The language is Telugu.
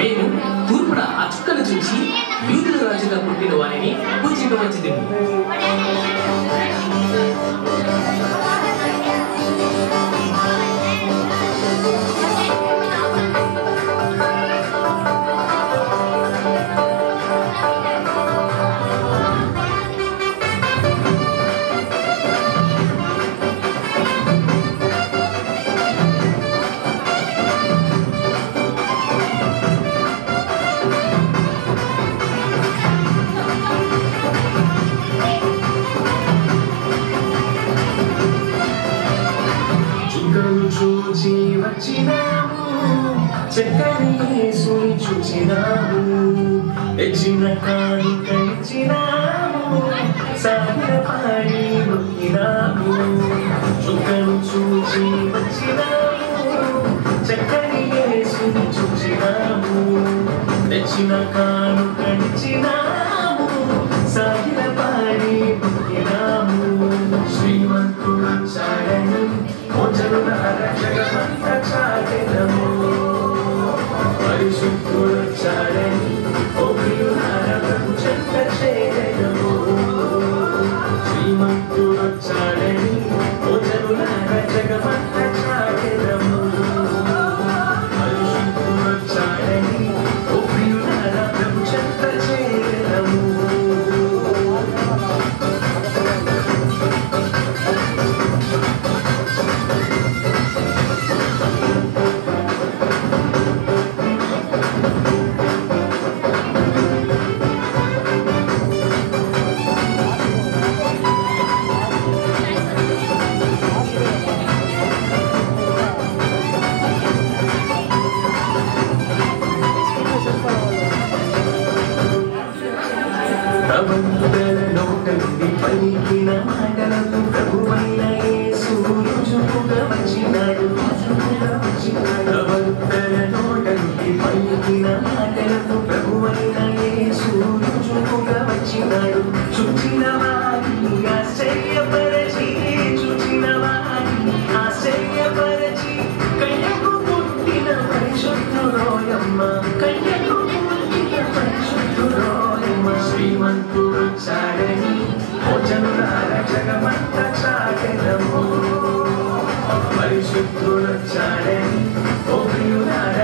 మేము తూర్పున ఆ చుక్కను చూసి యూదుల రాజుగా పుట్టిన వారిని పూజింపవచ్చును. చూచి వచ్చినాము, చక్కని యేసుని చూచినాము, తెచ్చిన కానుకనిచ్చినాము, సాగిలపడి మొక్కినాము. చుక్కను చూచి వచ్చినాము, చక్కని యేసుని చూచినాము, తెచ్చిన కానుకనిచ్చినాము, సాగిలపడి మొక్కినాము. శ్రీమంతుడు చాడని పరిశుద్ధుడు చాడని ఓ ప్రియులార ప్రభు చెంత చేరము. శ్రీమంతుడు చాడని ఓ జనులార జగమంత చాడెదము. పరిశుద్ధుడు చాడని ఓ ప్రియులార ప్రభు చెంత చేరము. ప్రబంధులలో కలిపి పలికిన మాటలకు ప్రభువైన యేసు రుజువుగా వచ్చినాడు. ప్రబంధులలో కలిపి పలికిన మాటలకు ప్రభువైన యేసు రుజువుగా వచ్చినాడు. చూచిన వారిని ఆశ్చర్యపరచి, చూచిన వారిని ఆశ్చర్యపరచి, కయ్యకు పుట్టిన పరిశుద్ధుడోయమ్మ, కయ్యకు పుట్టిన పరిశుద్ధుడోయమ్మ. శ్రీమంతుడు చాడని ఓ జనులార జగమంత చాటెదము. పరిశుద్ధుడు చాడని ఓ ప్రియులార